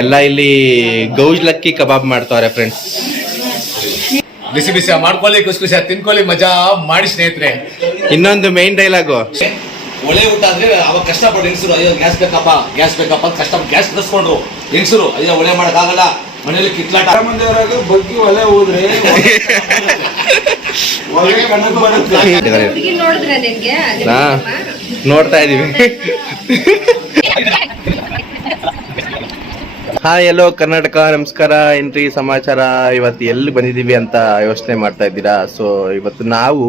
ಎಲ್ಲ ಇಲ್ಲಿ ಗೌಜ್ಲಕ್ಕಿ ಕಬಾಬ್ ಮಾಡ್ತಾವ್ರೆ ಫ್ರೆಂಡ್ಸ್. ಬಿಸಿ ಬಿಸಿ ಮಾಡ್ಕೊಳ್ಳಿ, ಖುಷಿ ಖುಷಿ ತಿನ್ಕೊಳ್ಳಿ, ಮಜಾ ಮಾಡಿ ಸ್ನೇಹಿತರೆ. ಇನ್ನೊಂದು ಮೇನ್ ಡೈಲಾಗು, ಒಳ್ಳೆ ಊಟ ಅಂದ್ರೆ ಅವಾಗ ಕಷ್ಟಪಟ್ಟು ಹೆಂಗಸರು ಅಯ್ಯೋ ಗ್ಯಾಸ್ ಬೇಕಪ್ಪ ಅಂತ ಕಷ್ಟಪಟ್ಟು ಗ್ಯಾಸ್ ಕಳಿಸ್ಕೊಂಡ್ರು ಹೆಂಗಸರು. ಅಯ್ಯೋ ಒಳ್ಳೆ ಮಾಡೋಕ್ಕಾಗಲ್ಲ, ಮನೇಲಿ ಕಿತ್ಲಾಟ ಮುಂದೆವರೆಗೂ ಬಗ್ಗಿ ಒಲೆ ಹೋದ್ರೆ ನೋಡ್ತಾ ಇದೀವಿ. ಹಾಯ್ ಎಲ್ಲೋ ಕರ್ನಾಟಕ, ನಮಸ್ಕಾರ. ಏನ್ರಿ ಸಮಾಚಾರ? ಇವತ್ತು ಎಲ್ಲಿ ಬಂದಿದ್ದೀವಿ ಅಂತ ಯೋಚನೆ ಮಾಡ್ತಾ ಇದ್ದೀರಾ? ಸೊ ಇವತ್ತು ನಾವು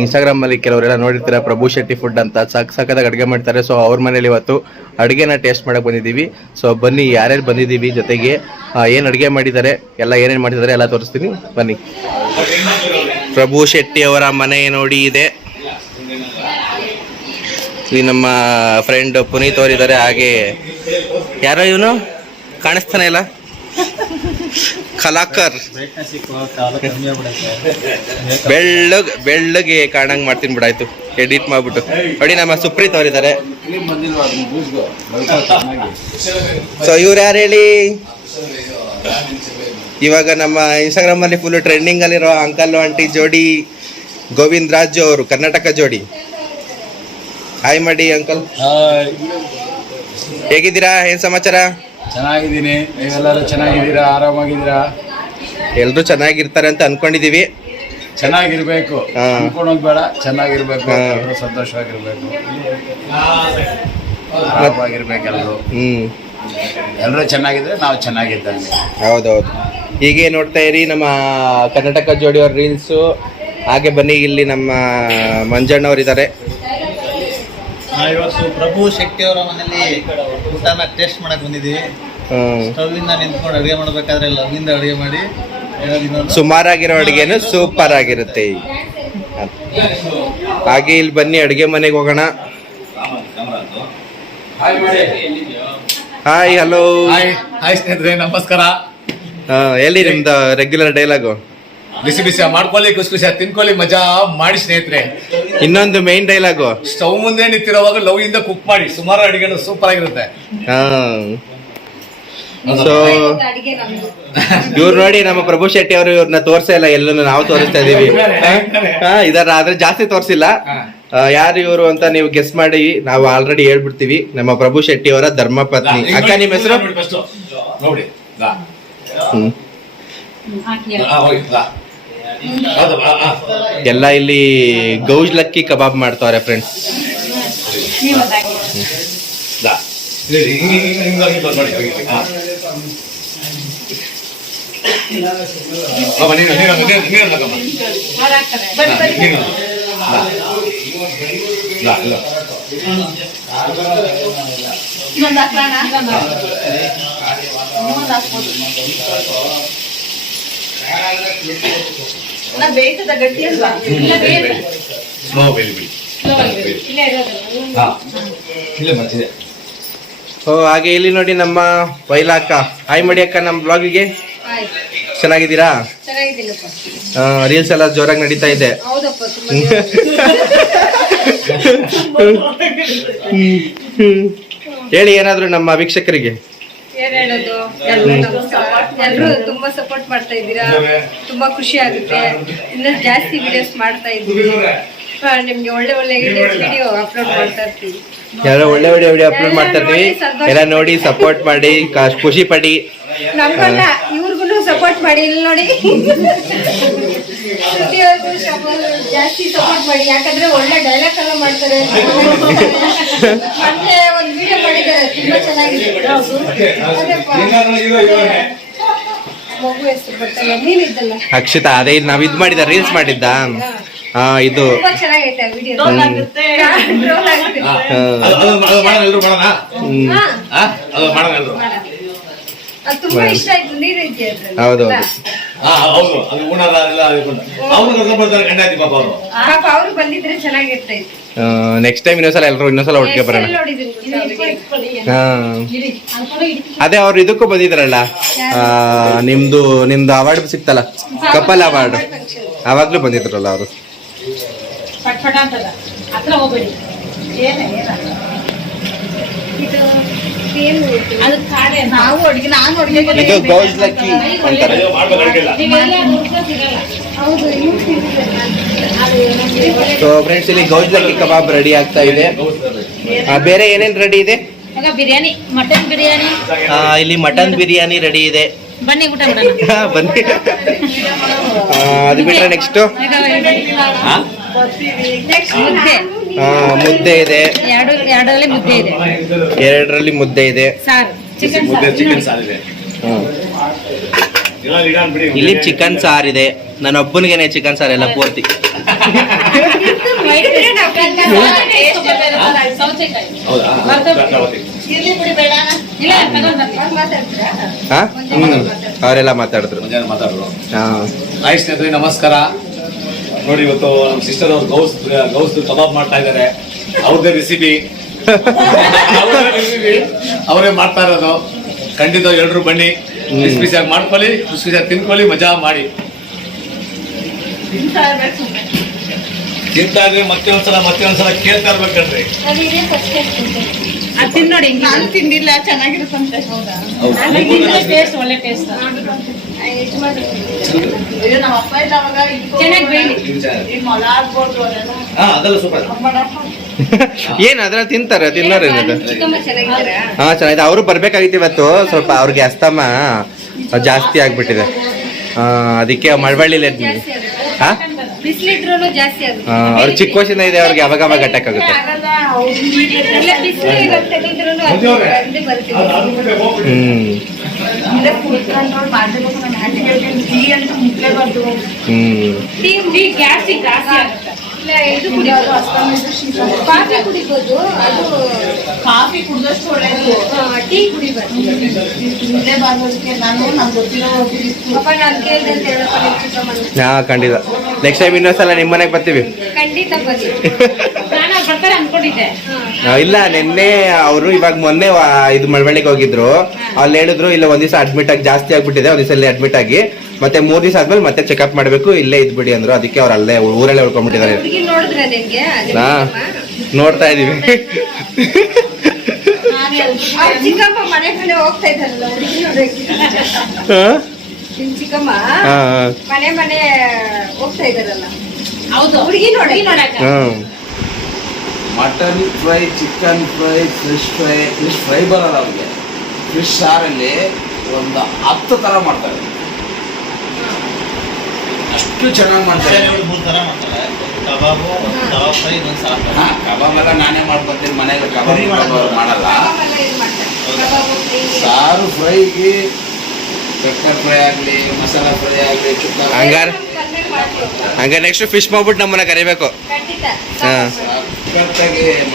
ಇನ್ಸ್ಟಾಗ್ರಾಮ್ ಅಲ್ಲಿ ಕೆಲವರೆಲ್ಲ ನೋಡಿರ್ತೀರ, ಪ್ರಭು ಶೆಟ್ಟಿ ಫುಡ್ ಅಂತ ಸಕ್ಕತ್ತಾಗಿ ಅಡುಗೆ ಮಾಡ್ತಾರೆ. ಸೊ ಅವ್ರ ಮನೇಲಿ ಇವತ್ತು ಅಡುಗೆನ ಟೇಸ್ಟ್ ಮಾಡಕ್ ಬಂದಿದ್ದೀವಿ. ಸೊ ಬನ್ನಿ, ಯಾರ್ಯಾರು ಬಂದಿದ್ದೀವಿ, ಜೊತೆಗೆ ಏನು ಅಡುಗೆ ಮಾಡಿದ್ದಾರೆ, ಎಲ್ಲ ಏನೇನು ಮಾಡಿದ್ದಾರೆ ಎಲ್ಲ ತೋರಿಸ್ತೀನಿ ಬನ್ನಿ. ಪ್ರಭು ಶೆಟ್ಟಿ ಅವರ ಮನೆ ನೋಡಿ ಇದೆ. ಈ ನಮ್ಮ ಫ್ರೆಂಡ್ ಪುನೀತ್ ಅವರಿದ್ದಾರೆ. ಹಾಗೆ ಯಾರೋ ಇವನು ಕಾಣಿಸ್ತಾನೆ ಇಲ್ಲ, ಕಲಾಕರ್. ಬೆಳ್ಳಗೆ ಕಾಣಂಗ್ ಮಾಡ್ತೀನಿ ಬಿಡಾಯ್ತು, ಎಡಿಟ್ ಮಾಡ್ಬಿಟ್ಟು. ನೋಡಿ ನಮ್ಮ ಸುಪ್ರೀತ್ ಅವರಿದ್ದಾರೆ. ಸೊ ಇವ್ರು ಯಾರು ಹೇಳಿ? ಇವಾಗ ನಮ್ಮ ಇನ್ಸ್ಟಾಗ್ರಾಮ್ ಅಲ್ಲಿ ಫುಲ್ ಟ್ರೆಂಡಿಂಗ್ ಅಲ್ಲಿರೋ ಅಂಕಲ್ ಆಂಟಿ ಜೋಡಿ ಗೋವಿಂದ್ ರಾಜು ಅವರು, ಕರ್ನಾಟಕ ಜೋಡಿ. ಹಾಯ್ ಮಾಡಿ ಅಂಕಲ್, ಹೇಗಿದ್ದೀರಾ? ಏನ್ ಸಮಾಚಾರ? ಚೆನ್ನಾಗಿದ್ದೀನಿ, ನೀವೆಲ್ಲರೂ ಚೆನ್ನಾಗಿದ್ದೀರಾ? ಆರಾಮಾಗಿದ್ದೀರಾ? ಎಲ್ರು ಚೆನ್ನಾಗಿರ್ತಾರೆ ಅಂತ ಅನ್ಕೊಂಡಿದೀವಿ. ಚೆನ್ನಾಗಿರ್ಬೇಕು, ಅನ್ಕೊಳೋದು ಬೇಡ, ಚೆನ್ನಾಗಿರ್ಬೇಕು, ಎಲ್ಲರೂ ಸಂತೋಷವಾಗಿರ್ಬೇಕು, ಆರಾಮಾಗಿರ್ಬೇಕು ಎಲ್ಲರೂ. ಎಲ್ಲರೂ ಚೆನ್ನಾಗಿದ್ರೆ ನಾವು ಚೆನ್ನಾಗಿದ್ದಂಗೆ. ಹೌದೌದು. ಹೀಗೆ ನೋಡ್ತಾ ಇರಿ ನಮ್ಮ ಕರ್ನಾಟಕ ಜೋಡಿಯವ್ರ ರೀಲ್ಸು. ಹಾಗೆ ಬನ್ನಿ, ಇಲ್ಲಿ ನಮ್ಮ ಮಂಜಣ್ಣವ್ರಿದ್ದಾರೆ. ಇವತ್ತು ಪ್ರಭು ಶೆಟ್ಟಿ ಅವರ ಮನೇಲಿ ಊಟನ ಟೇಸ್ಟ್ ಮಾಡಕ್ ಬಂದಿದ್ದೀವಿ. ಸ್ಟವ್ವಿಂದ ನಿಂತ್ಕೊಂಡು ಅಡುಗೆ ಮಾಡ್ಬೇಕಾದ್ರೆ ಲವ್ವಿಂದ ಅಡುಗೆ ಮಾಡಿ ಸುಮಾರಾಗಿರೋ ಅಡುಗೆನು ಸೂಪರ್ ಆಗಿರುತ್ತೆ. ಹಾಗೆ ಇಲ್ಲಿ ಬನ್ನಿ, ಅಡುಗೆ ಮನೆಗೆ ಹೋಗೋಣ. Hi, hello. ಹಾಯ್ ಸ್ನೇಹಿತರೆ, ನಮಸ್ಕಾರ. ಎಲ್ಲಿ ನಿಮ್ದು ರೆಗ್ಯುಲರ್ ಡೈಲಾಗು? ಬಿಸಿ ಬಿಸಿ ಮಾಡ್ಕೊಳ್ಳಿ, ಖುಷಿ ಖುಷಿ ತಿನ್ಕೊಳ್ಳಿ, ಮಜಾ ಮಾಡಿ ಸ್ನೇಹಿತರೆ. ಇನ್ನೊಂದು ಮೇನ್ ಡೈಲಾಗು, ಸ್ಟವ್ ಮುಂದೆ ನಿಂತಿರುವಾಗ ಲವ್ ಇಂದ ಕುಕ್ ಮಾಡಿ, ಸುಮಾರು ಅಡಿಗೆನು ಸೂಪರ್ ಆಗಿರುತ್ತೆ. ಸೊ ಇವ್ರು ನೋಡಿ ನಮ್ಮ ಪ್ರಭು ಶೆಟ್ಟಿ ಅವರು, ಇವ್ರನ್ನ ತೋರ್ಸೇ ಇಲ್ಲ, ಎಲ್ಲೂ ನಾವು ತೋರಿಸ್ತಾ ಇದೀವಿ. ಇದರ ಆದ್ರೆ ಜಾಸ್ತಿ ತೋರಿಸಿಲ್ಲ. ಯಾರು ಇವರು ಅಂತ ನೀವು ಗೆಸ್ ಮಾಡಿ, ನಾವು ಆಲ್ರೆಡಿ ಹೇಳ್ಬಿಡ್ತೀವಿ. ನಮ್ಮ ಪ್ರಭು ಶೆಟ್ಟಿ ಅವರ ಧರ್ಮಪತ್ನಿ. ಅಕ್ಕ, ನಿಮ್ಮ ಹೆಸರು? ಎಲ್ಲ ಇಲ್ಲಿ ಗೌಜ್ಲಕ್ಕಿ ಕಬಾಬ್ ಮಾಡ್ತಾವ್ರೆ ಫ್ರೆಂಡ್ಸ್. ಹಾಗೆ ಇಲ್ಲಿ ನೋಡಿ ನಮ್ಮ ವೈಲಾಕ. ಹಾಯ್ ಮಾಡಿ ಅಕ್ಕ, ನಮ್ಮ ಬ್ಲಾಗಿಗೆ. ಚೆನ್ನಾಗಿದ್ದೀರಾ? ರೀಲ್ಸ್ ಎಲ್ಲ ಜೋರಾಗಿ ನಡೀತಾ ಇದೆ. ಹೇಳಿ ಏನಾದ್ರು ನಮ್ಮ ವೀಕ್ಷಕರಿಗೆ. ಎಲ್ಲರೂ ತುಂಬಾ ಸಪೋರ್ಟ್ ಮಾಡ್ತಾ ಇದ್ದೀರಾ, ತುಂಬಾ ಖುಷಿ ಆಗುತ್ತೆ. ಇನ್ನೂ ಜಾಸ್ತಿ ವಿಡಿಯೋಸ್ ಮಾಡ್ತಾ ಇದ್ದೀವಿ. ನಿಮ್ಗೆ ಒಳ್ಳೆ ವಿಡಿಯೋ ಅಪ್ಲೋಡ್ ಮಾಡ್ತಾ ಇರ್ತೀವಿ. ಎಲ್ಲ ಒಳ್ಳೆ ವಿಡಿಯೋ ಅಪ್ಲೋಡ್ ಮಾಡ್ತಾ ಇರ್ತೀವಿ. ಎಲ್ಲ ನೋಡಿ ಸಪೋರ್ಟ್ ಮಾಡಿ, ಖುಷಿ ಪಡಿ. ನಮ್ಗಲ್ಲ, ಇವ್ರಿಗೂ ಸಪೋರ್ಟ್ ಮಾಡಿ. ಇಲ್ಲಿ ನೋಡಿ, ಜಾಸ್ತಿ ಸಪೋರ್ಟ್ ಮಾಡಿ, ಯಾಕಂದ್ರೆ ಒಳ್ಳೆ ಡೈಲಾಗ್ ಎಲ್ಲ ಮಾಡ್ತಾರೆ. ಮತ್ತೆ ಒಂದು ವಿಡಿಯೋ ಮಾಡಿದ್ದಾರೆ, ತುಂಬಾ ಚೆನ್ನಾಗಿದೆ. ಮಗು ಹೆಸರು ಬರ್ತಲ್ಲ, ನೀನಿದ್ದಲ್ಲ ಅಕ್ಷಿತಾ. ಅದೇ ನಾವ್ ಇದ್ ಮಾಡಿದ ರೀಲ್ಸ್ ಮಾಡಿದ್ದ. ಇದು ತುಂಬಾ ಚೆನ್ನಾಗೈತೆ ವಿಡಿಯೋ. ತುಂಬಾ ಇಷ್ಟ ಆಯ್ತು. ನೀರಿದ್ಯಾ? ಹೌದೌದು. ಅವರು ಬಂದಿದ್ರೆ ಚೆನ್ನಾಗಿರ್ತಾ ಇತ್ತು. ನೆಕ್ಸ್ಟ್ ಟೈಮ್ ಇನ್ನೊಂದ್ಸಲ ಒಟ್ಟಿಗೆ ಬರೋಣ. ಅದೇ ಅವ್ರು ಇದಕ್ಕೂ ಬಂದಿದ್ರಲ್ಲ, ನಿಮ್ದು ಅವಾರ್ಡ್ ಸಿಕ್ತಲ್ಲ, ಕಪಲ್ ಅವಾರ್ಡ್, ಅವಾಗ್ಲೂ ಬಂದಿದ್ರಲ್ಲ ಅವರು. ಇದೇನು ಅದು ಕಾಡೆ ನಾವು ಅಡುಗೆ ನಾನು ಅಡುಗೆ ಇದು ಗೌಜ್ಲಕ್ಕಿ ಅಂತಾರೆ. ಹೌದು ಇನ್ನು ಸೊ ಫ್ರೆಂಡ್ಸ್, ಇಲ್ಲಿ ಗೌಜ್ಲಕ್ಕಿ ಕಬಾಬ್ ರೆಡಿ ಆಗ್ತಾ ಇದೆ. ಬೇರೆ ಏನೇನ್ ರೆಡಿ ಇದೆ? ಈಗ ಬಿರಿಯಾನಿ, ಮಟನ್ ಬಿರಿಯಾನಿ, ಇಲ್ಲಿ ಮಟನ್ ಬಿರಿಯಾನಿ ರೆಡಿ ಇದೆ. ಬನ್ನಿ ಊಟ ಮಾಡೋಣ. ಬನ್ನಿ. ಅದು ಬಿಟ್ರೆ ನೆಕ್ಸ್ಟ್ ಮುದ್ದೆ, ಮುದ್ದೆ ಇದೆ. ಎರಡರಲ್ಲಿ ಮುದ್ದೆ ಇದೆ, ಎರಡರಲ್ಲಿ ಮುದ್ದೆ ಇದೆ. ಸಾರು, ಚಿಕನ್ ಚಿಕನ್ ಸಾರು ಇದೆ. ಇಲ್ಲಿ ಚಿಕನ್ ಸಾರ್ ಇದೆ. ನನ್ನ ಒಬ್ಬನಿಗೆನೆ ಚಿಕನ್ ಸಾರ್ ಎಲ್ಲ ಪೂರ್ತಿ. ಸೌತೆಕಾಯಿ ಹೌದಾ? ಇಲ್ಲ ಅವರೆಲ್ಲ ಮಾತಾಡಿದ್ರು. ಮುಂಜಾನೆ ಮಾತಾಡೋದು. ಹಾ, ಹಾಯ್ ಸ್ನೇಹಿತರೆ, ನಮಸ್ಕಾರ. ನೋಡಿ, ಇವತ್ತು ನಮ್ಮ ಸಿಸ್ಟರ್ ಅವರು ಗೌಸ್ ಕಬಾಬ್ ಮಾಡ್ತಾ ಇದ್ದಾರೆ. ಅವ್ರದ್ದೇ ರೆಸಿಪಿ ಅವರೇ ಮಾಡ್ತಾ ಇರೋದು. ಖಂಡಿತ ಎಲ್ಲರೂ ಬನ್ನಿ, ಬಿಸಿ ಬಿಸಿಯಾಗಿ ಮಾಡ್ಕೊಳ್ಳಿ, ಬಿಸಿ ಬಿಸಿಯಾಗಿ ತಿನ್ಕೊಳ್ಳಿ, ಮಜಾ ಮಾಡಿ. ತಿಂತಾ ಇದ್ರೆ ಮತ್ತೆ ಒಂದ್ಸಲ ಕೇಳ್ತಾ ಇರ್ಬೇಕಂದ್ರೆ. ಅದು ತಿಂದು ನೋಡಿ. ನಾನು ತಿಂದಿಲ್ಲ, ಚೆನ್ನಾಗಿರುತ್ತಂತೆ. ಟೇಸ್ಟ್ ಒಳ್ಳೆ ಟೇಸ್ಟ್. ಚೆನ್ನಾಗಿ ಬೇಡಿ. ಹಾ, ಅದೆಲ್ಲ ಸೂಪರ್. ಏನ್ ಅದ್ರಲ್ಲಿ ತಿಂತಾರೆ, ತಿನ್ನೋರು ಏನದು? ಚಿಕ್ಕಮ್ಮ ಚೆನ್ನಾಗಿದ್ದೀರಾ? ಹಾ, ಚೆನ್ನಾಗಿದೆ. ಅವರು ಬರ್ಬೇಕಾಗಿತ್ತು ಇವತ್ತು. ಸ್ವಲ್ಪ ಅವ್ರಿಗೆ ಅಸ್ತಮ ಜಾಸ್ತಿ ಆಗ್ಬಿಟ್ಟಿದೆ. ಅದಕ್ಕೆ ಮಳವಳ್ಳಿಲಿ ಜಾಸ್ತಿ ಆಗುತ್ತೆ. ಹಾ, ಬಿಸಿಲಿದ್ರೂ ಜಾಸ್ತಿ ಆಗುತ್ತೆ. ಅವ್ರು ಚಿಕ್ಕ ವಯಸ್ಸಿಂದ ಇದೆ, ಅವ್ರಿಗೆ ಅವಾಗ ಅವಾಗ ಅಟ್ಯಾಕ್ ಆಗುತ್ತೆ. ಇಲ್ಲ, ಬಿಸಿಲು ಇವಾಗ ತೆಗೆದ್ರೂ ಅದು ಬಂದೇ ಬರ್ತೀವಿ. ಟೀ ಗ್ಯಾಸ್ಟಿಗೆ ಜಾಸ್ತಿ ಆಗುತ್ತೆ. ಇಲ್ಲ, ಇದು ಕುಡಿಬೋದು, ಕಾಫಿ ಕುಡಿಬೋದು. ಅದು ಕಾಫಿ ಕುಡಿದಷ್ಟು ಒಳ್ಳೆಯದು. ಟೀ ಕುಡಿಬಾರ್ದು. ಪಾಪ ನಾನು ಕೇಳಿದೆ ಅಂತ ಹೇಳಪ್ಪ ನಿಮ್ಮ ಚಿಕ್ಕಮ್ಮನ. ಹಾ, ಖಂಡಿತ. ನೆಕ್ಸ್ಟ್ ಟೈಮ್ ಇನ್ನೊಂದ್ಸಲ ನಿಮ್ಮ ಮನೆಗೆ ಬರ್ತೀವಿ. ಖಂಡಿತ ಬನ್ನಿ. ನಾನು ಬರ್ತಾರೆ ಅನ್ಕೊಂಡಿದ್ದೆ. ಇಲ್ಲ, ನಿನ್ನೆ ಅವರು ಇವಾಗ ಮೊನ್ನೆ ಇದು ಮಳವಳ್ಳಿಗೆ ಹೋಗಿದ್ರು. ಅಲ್ಲಿ ಹೇಳಿದ್ರು ಇಲ್ಲ, ಒಂದ್ ದಿವಸ ಅಡ್ಮಿಟ್ ಆಗಿ ಜಾಸ್ತಿ ಆಗ್ಬಿಟ್ಟಿದೆ, ಒಂದ್ ದಿವಸ ಇಲ್ಲಿ ಅಡ್ಮಿಟ್ ಆಗಿ ಮತ್ತೆ 3 ದಿವಸ ಆದ್ಮೇಲೆ ಮತ್ತೆ ಚೆಕ್ಅಪ್ ಮಾಡ್ಬೇಕು, ಇಲ್ಲೇ ಇದ್ಬಿಡಿ ಅಂದ್ರು. ಅದಕ್ಕೆ ಅವ್ರು ಅಲ್ಲೇ ಊರಲ್ಲೇ ಉಳ್ಕೊಂಡ್ಬಿಟ್ಟಿದ್ದಾರೆ. ಹುಡುಗಿ ನೋಡಿದ್ರೆ ನಿನ್ಗೆ ಹಾ, ನೋಡ್ತಾ ಇದೀವಿ. ಚಿಕ್ಕಮ್ಮ ಮನೆ ಮನೆ ಹೋಗ್ತಾ ಇದ್ದಾರಲ್ಲ ಹುಡುಗಿ ನೋಡಕ್ಕೆ. ನಿಮ್ ಚಿಕ್ಕಮ್ಮ ಮನೆ ಮನೆ ಹೋಗ್ತಾ ಇದ್ದಾರಲ್ಲ. ಹೌದು, ಹುಡುಗಿ ನೋಡಿ ನೋಡಕ್ಕೆ. Mutton fry, chicken fry, fish fry ಬರಲ್ಲ ಅವ್ರಿಗೆ. ಫಿಶ್ ಸಾರಲ್ಲಿ ಒಂದು 10 ಥರ ಮಾಡ್ತಾರೆ. ಅಷ್ಟು ಚೆನ್ನಾಗಿ ಮಾಡ್ತಾರೆ. 3 ಥರ ಮಾಡ್ತಾರೆ. ಕಬಾಬು, ಕಬಾಬ್ ಫ್ರೈ, ಇನ್ನೊಂದು ಸಾರು. ಹಾ, ಕಬಾಬ್ ಎಲ್ಲ ನಾನೇ ಮಾಡ್ಕೊತೀನಿ ಮನೆಯಲ್ಲಿ. ಕಬಾಬ್ ಮಾಡಲ್ಲ. ಸಾರು ಫ್ರೈಗೆ ಪೆಪ್ಪರ್ ಫ್ರೈ ಆಗಲಿ, ಮಸಾಲಾ ಫ್ರೈ ಆಗಲಿ, ಚುಕ್ಕ ಹಂಗ ನೆಕ್ಸ್ಟ್ ಫಿಶ್ ಮಾಡ್ಬಿಟ್ಟು ನಮ್ಮನ್ನ ಕರಿಬೇಕು. ಹಾ,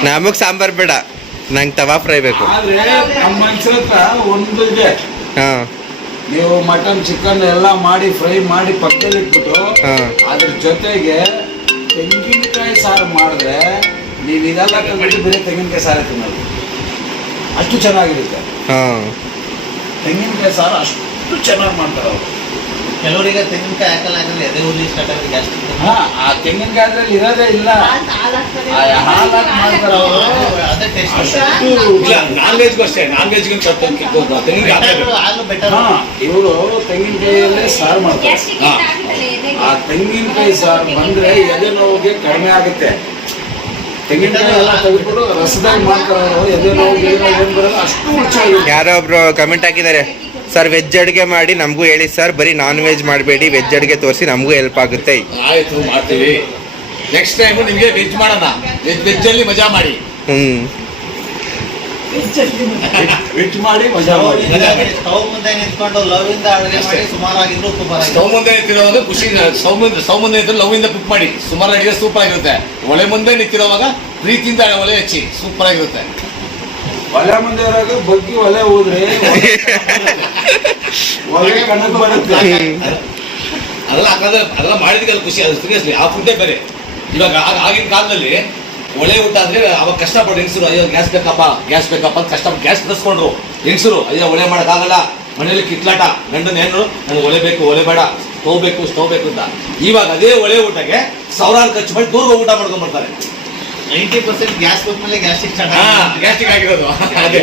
ನಮಗ್ ಸಾಂಬಾರ್ ಬೇಡ, ನಂಗೆ ತವಾ ಫ್ರೈ ಬೇಕು. ಆದ್ರೆ ನಮ್ಮ ಮನುಷ್ಯರ ಹತ್ರ ಒಂದು ಇದೆ. ಹಾ, ನೀವು ಮಟನ್ ಚಿಕನ್ ಎಲ್ಲ ಮಾಡಿ ಫ್ರೈ ಮಾಡಿ ಪಕ್ಕದಲ್ಲಿ ಇಟ್ಬಿಟ್ಟು ಅದ್ರ ಜೊತೆಗೆ ತೆಂಗಿನಕಾಯಿ ಸಾರು ಮಾಡಿದ್ರೆ ನೀವು ಇದೆಲ್ಲ ಕಲ್ಬಿಟ್ಟು ಬೇರೆ ತೆಂಗಿನಕಾಯಿ ಸಾರು ತಿನ್ನೋದು. ಅಷ್ಟು ಚೆನ್ನಾಗಿರುತ್ತೆ. ಹಾ, ತೆಂಗಿನಕಾಯಿ ಸಾರು ಅಷ್ಟು ಚೆನ್ನಾಗಿ ಮಾಡ್ತಾರೆ ಅವರು. ಕೆಲವರಿಗೆ ತೆಂಗಿನಕಾಯಿ ಹಾಕಲ್ಲ, ಯಾಕಂದ್ರೆ ಎದೆ ಉರಿ ಸ್ಟಾರ್ಟ್ ಆಗುತ್ತೆ, ಗ್ಯಾಸ್ಟ್ರಿಕ್. ಹಾ, ಆ ತೆಂಗಿನಕಾಯಿದ್ರಲ್ಲಿ ಇರೋದೇ ಇಲ್ಲ. ಹಾಲು ಹಾಕಿ ಮಾಡ್ತಾರೆ ಅವರು. ಅದೇ ಟೇಸ್ಟ್. ಇಲ್ಲ, ನಾನ್ ವೆಜ್ಗೂ ಅಷ್ಟೇ. ನಾನ್ ವೆಜ್ಗೂ ತೆಂಗಿನಕಾಯಿ ಹಾಲು ಬೆಟರ್. ಹಾ, ಇವರು ತೆಂಗಿನಕಾಯಿಯಲ್ಲೇ ಸಾರು ಮಾಡ್ತಾರೆ. ಆ ತೆಂಗಿನಕಾಯಿ ಸಾರು ಬಂದ್ರೆ ಎದೆ ನೋವಿಗೆ ಕಡಿಮೆ ಆಗುತ್ತೆ. ತೆಂಗಿನಕಾಯಿ ಎಲ್ಲ ತೆಗೆದ್ಬಿಟ್ಟು ರಸದಲ್ಲಿ ಮಾಡ್ತಾರೆ ಅವರು. ಎದೆ ನೋವಿಗೆ ಏನು ಬರಲ್ಲ, ಅಷ್ಟು ರುಚಿಯಾಗಿದೆ. ಯಾರೋ ಒಬ್ರು ಕಮೆಂಟ್ ಹಾಕಿದ್ದಾರೆ, ಸರ್ ವೆಜ್ ಅಡುಗೆ ಮಾಡಿ ನಮಗೂ ಹೇಳಿ ಸರ್, ಬರೀ ನಾನ್ ವೆಜ್ ಮಾಡಬೇಡಿ, ವೆಜ್ ಅಡುಗೆ ತೋರಿಸಿ, ನಮಗೂ ಹೆಲ್ಪ್ ಆಗುತ್ತೆ. ಆಯ್ತು, ಮಾಡ್ತೀವಿ. ನೆಕ್ಸ್ಟ್ ಟೈಮ್ ನಿಮ್ಗೆ ವೆಜ್ ಮಾಡೋಣ. ವೆಜ್ ಅಲ್ಲಿ ಮಜಾ ಮಾಡಿ. ವೆಜ್ ಮಾಡಿ ಮಜಾ ಮಾಡಿ. ಸ್ಟವ್ ಮುಂದೆ ನಿಂತ್ಕೊಂಡು ಲವ್ ಇಂದ ಅಡುಗೆ ಮಾಡಿ ಸುಮಾರಾಗಿದ್ರು ಸೂಪರ್ ಸ್ಟವ್ ಮುಂದೆ ನಿಂತಿರೋವಾಗ ಖುಷಿ. ಸ್ಟವ್ ಮುಂದೆ ನಿಂತು ಲವ್ ಇಂದ ಕುಕ್ ಮಾಡಿ, ಸುಮಾರು ಅಡಿಗೆ ಸೂಪರ್ ಆಗಿರುತ್ತೆ. ಒಲೆ ಮುಂದೆ ನಿಂತಿರೋವಾಗ ಪ್ರೀತಿಯಿಂದ ಒಲೆ ಹಚ್ಚಿ, ಸೂಪರ್ ಆಗಿರುತ್ತೆ. ಒಲೆ ಮುಂದೆ ಇರೋದು ಬಗ್ಗಿ ಒಲೆ ಹೋದ್ರೆ ಒಲೆ ಕಣ್ಣಕ್ಕೆ ಬರುತ್ತೆ. ಅದೆಲ್ಲ ಮಾಡಿದ್ಕಲ್ಲ ಖುಷಿ. ಅದು ಸೀರಿಯಸ್ಲಿ ಆ ಫುಡ್ಡೇ ಬೇರೆ. ಇವಾಗ ಆಗಿನ ಕಾಲದಲ್ಲಿ ಒಲೆ ಊಟ ಅಂದ್ರೆ ಅವಾಗ ಕಷ್ಟಪಟ್ಟು ಹೆಂಗಸರು, ಅಯ್ಯೋ ಗ್ಯಾಸ್ ಬೇಕಪ್ಪ ಅಂತ ಕಷ್ಟ ಗ್ಯಾಸ್ ತರಿಸ್ಕೊಂಡ್ರು ಹೆಂಗಸರು. ಅಯ್ಯೋ ಒಲೆ ಮಾಡೋಕ್ಕಾಗಲ್ಲ, ಮನೇಲಿ ಕಿತ್ಲಾಟ, ಗಂಡನ ಹೆಣ್ಣು ನನಗೆ ಒಲೆ ಬೇಕು, ಒಲೆ ಬೇಡ, ಸ್ಟವ್ ಬೇಕು ಅಂತ. ಇವಾಗ ಅದೇ ಒಲೆ ಊಟಕ್ಕೆ ಸಾವಿರಾರು ಖರ್ಚು ಮಾಡಿ ದೂರ ಊಟ ಮಾಡ್ಕೊಂಡ್ ಬರ್ತಾರೆ. 90% ಗ್ಯಾಸ್ ಬಂದ್ಮೇಲೆ ಗ್ಯಾಸ್ಟ್ರಿಕ್ ಗ್ಯಾಸ್ಟ್ರಿಕ್ ಆಗಿರೋದು ಅದೇ.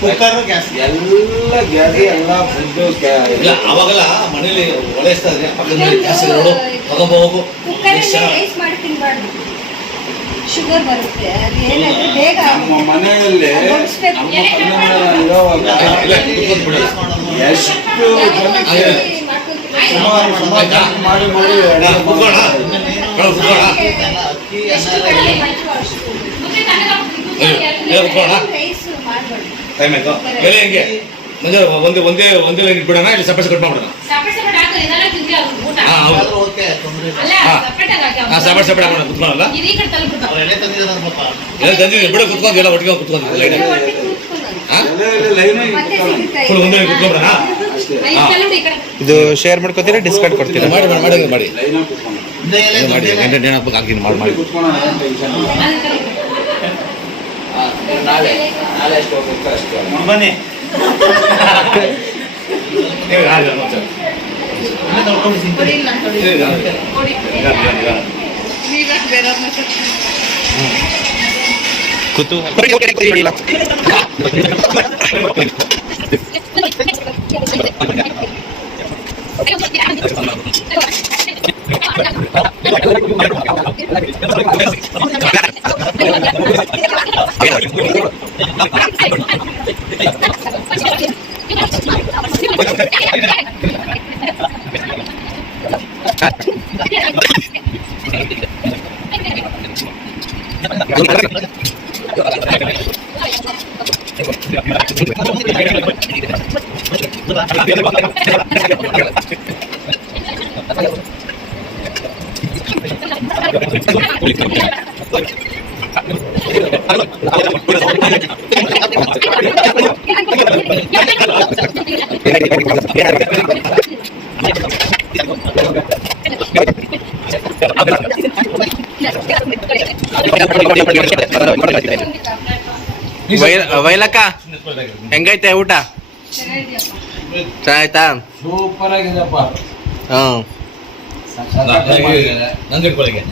ಕುಕ್ಕರ್ ಗ್ಯಾಸ್ ಎಲ್ಲ ಗ್ಯಾಸ್ ಎಲ್ಲ ಫುಡ್ ಇಲ್ಲ ಅವಾಗೆಲ್ಲ ಮನೇಲಿ ಒಲೆ ಇಸ್ತಾ ಇದ್ರೆ ಪಕ್ಕದಲ್ಲಿ ಗ್ಯಾಸ್ ನೋಡು ತಗೊಂಡು ಹೋಗು ಕುಕ್ಕರಲ್ಲಿ ರೈಸ್ ಮಾಡಿ ತಿನ್ಬಾರ್ದು, ಶುಗರ್ ಬರುತ್ತೆ. ಅದು ಏನಂದ್ರೆ ಬೇಗ ನಮ್ಮ ಮನೆಯಲ್ಲಿ ಮುಗಿಸ್ಬೇಕು. ನಮ್ಮ ಮನೆಯಲ್ಲಿ ಇರೋವಾಗ ಇಲ್ಲ ಕುತ್ಕೊಂಡು ಬಿಡು. ಎಷ್ಟು ಜನಕ್ಕೆ ಸುಮಾರು ಮಾಡಿ ಮಾಡಿ ಅಡುಗೆ ಕುತ್ಕೋಣ ಕುತ್ಕೋಣ ಅಕ್ಕಿ ಎಷ್ಟು ಅನ್ನ ಕಡಿಮೆ ಎಲ್ಲ ಮಾಡ್ತೀವೋ ಅಷ್ಟು. ಕುತ್ಕೋಣ ರೈಸ್ ಮಾಡ್ಬಾರ್ದು. ಟೈಮ್ ಆಯ್ತು ಬೆಲೆ ಹೆಂಗೆ ಒಂದೇ ಲೈನ್ ಬಿಡೋಣ ಇಲ್ಲಿ ಸಪರೇಟ್ ಕಟ್ ಮಾಡ್ಬಿಡೋಣ ಹಾ ಹೌದು ಆದ್ರೂ ಓಕೆ ತೊಂದ್ರೆ ಇಲ್ಲ ಹಾ ಸಪರೇಟ್ ಹಾಕೋಣ ಕುತ್ಕೊಳ್ಳಲ್ಲ ಅವ್ರು ಎಲೆ ತಂದಿದ್ದಾರೆ ಪಾಪ ಎಲ್ಲ ತಂದಿದ್ದೀವಿ ಬಿಡು ಕುತ್ಕೊಂಡು ಎಲ್ಲ ಒಟ್ಟಿಗೆ ಕುತ್ಕೊಂಡು ಲೈನ್ ಹೊಟ್ಟೆ ಕೂತ್ಕೊಳ್ಳೋದು. ಹಾ ಲೈನ್ ಮತ್ತೆ ಸಿಗುತ್ತೆ. ಫುಲ್ ಒಂದೇ ಕುತ್ಕೊಂಡ್ಬಿಡೋಣ ಅಷ್ಟೇ ಇದು ಶೇರ್ ಮಾಡ್ಕೋತೀರಾ ಡಿಸ್ಕೌಂಟ್ ಕೊಡ್ತೀರಾ? ಮಾಡಿ ಮಾಡಿ ಲೈನ್ ಕುತ್ಕೊಂಡು ಇಂದ ಎಲೆ ಮಾಡಿ ದೊಡ್ಡ ಎಲೆ. ಹಾಕ್ಬೇಕು ಹಾಕಿ ಮಾಡಿ ಕುತ್ಕೊಳ್ಳೋಣ ಏನು ಟೆನ್ಷನ್ ಇಲ್ಲ. ನಾಳೆ ಅಷ್ಟು ಹೋಗ್ಬೇಕು ಅಷ್ಟೇ. ಬನ್ನಿ ಒಮ್ಮೆ ನೋಡ್ಕೊಂಡು ತಿಂತೀನಿ. ಕೊಡಿ ಇಲ್ಲ ಕೊಡಿ. ಕೊಡಿ. ನೀವ್ಯಾಕೆ ಬೇರೆಯವ್ರನ್ನ ಕರ್ಕೊಂಡು ವೈಲಕ್ಕ ಹೆಂಗೈತೆ ಊಟ? ಚೆನ್ನಾಗಿದ್ಯಪ್ಪ. ಆಯ್ತಾ? ಸೂಪರ್ ಆಗಿದೆಪ್ಪ. ಹ್ಮ್ ನಂಗೆ ಇಟ್ಕೊಳ್ಳಿಗೆ